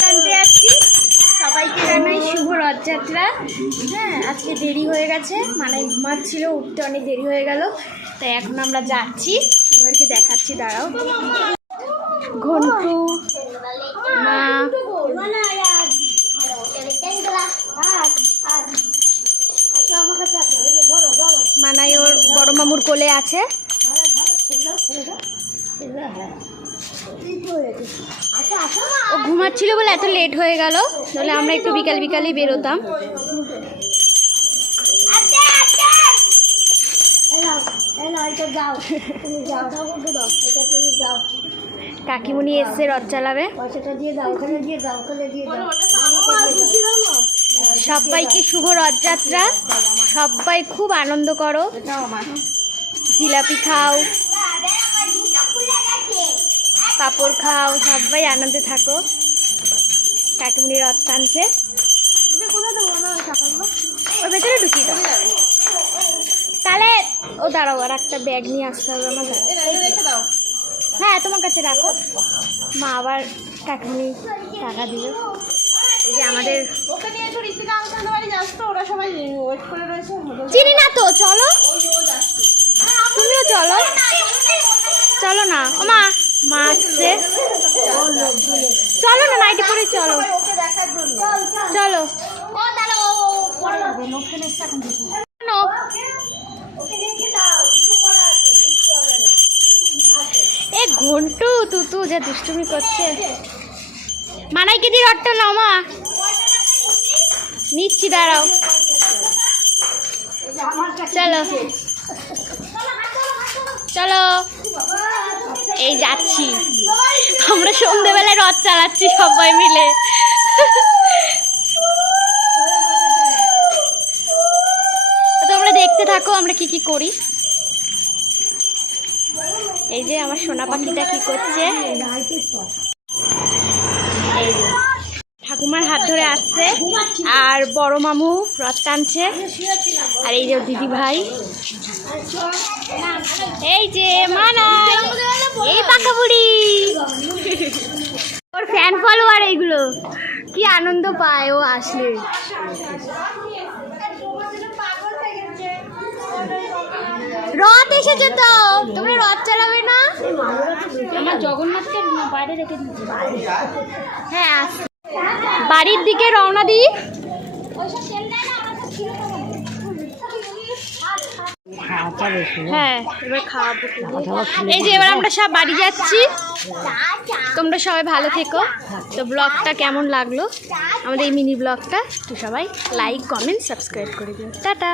টানতে যাচ্ছি। সবাইকে জানাই শুভ রথযাত্রা। হ্যাঁ, আজকে দেরি হয়ে গেছে, মানে ঘুমাচ্ছিল, উঠতে অনেক দেরি হয়ে গেল, তাই এখন আমরা যাচ্ছি। ওদেরকে দেখাচ্ছি, দাঁড়াও। ঘন্টু, মা, মানাই ওর বড় মামুর কোলে আছে। ও ঘুমাচ্ছিল বলে এত লেট হয়ে গেল, তাহলে আমরা একটু বিকাল বিকালই বেরোতাম। কাকিমুনি এসছে রথ চালাবে। সবাইকে শুভ রথযাত্রা। সবাই খুব আনন্দ করো, জিলাপি খাও, পাপড় খাও, সবাই আনন্দে থাকো। কাকিমুনি রথ টানছে, ওর ভেতরে ঢুকিয়ে দাও। তাহলে ও দাঁড়াও, আর একটা ব্যাগ নিয়ে আসতে হবে আমাদের। হ্যাঁ, তোমার কাছে রাখো। মা আবার কাকিমুনি টাকা দিবে। এই যে আমাদের চিনি না তো, চলো তুমিও চলো। চলো না ও মা, মা আসছে, চলো না, নাইটি পরে চলো, চলো। এ ঘন্টু তুতু যে দুষ্টুমি করছে। মানাইকে দিয়ে রটটা নাও মা, নিচ্ছি, দাঁড়াও। চলো চলো, এই যাচ্ছি আমরা, সন্ধ্যেবেলায় রথ চালাচ্ছি সবাই মিলে। তোমরা দেখতে থাকো আমরা কি কি করি। এই যে আমার সোনা পাখিটা কি করছে, এই যে ঠাকুমার হাত ধরে আসছে, আর বড় মামু রথ টানছে, আর এই যে দিদি ভাই, এই যে মানাই, এই পাকা বুড়ি, ওর ফ্যান ফলোয়ার, এইগুলো কি আনন্দ পায় ও আসলে। রথ এসেছে তো, তোমরা রথ চালাবে না? আমার জগন্নাথকে বাইরে রেখে দিচ্ছি। হ্যাঁ, বাড়ির দিকে রওনা দিই। হ্যাঁ, এবার খাওয়াবো। এই যে এবার আমরা সব বাড়ি যাচ্ছি। তোমরা সবাই ভালো থেকো। তো ব্লগটা কেমন লাগলো, আমাদের এই মিনি ব্লগটা, তো সবাই লাইক, কমেন্ট, সাবস্ক্রাইব করে দিও। টাটা।